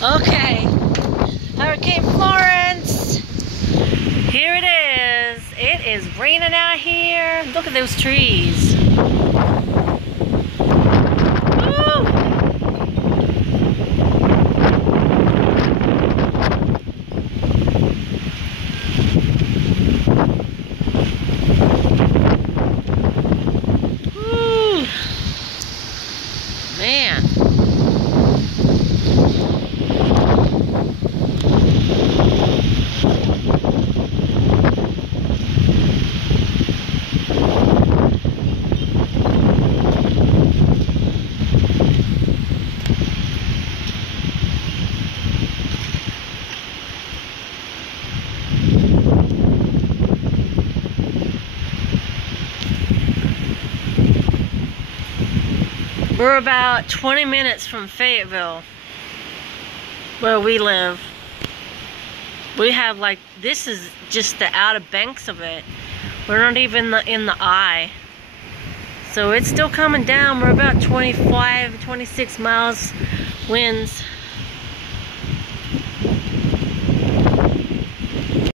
Okay, Hurricane Florence. Here it is. It is raining out here. Look at those trees. Woo! Woo! Man. We're about 20 minutes from Fayetteville, where we live. We have this is just the outer banks of it. We're not even in the eye. So it's still coming down. We're about 25, 26 miles winds.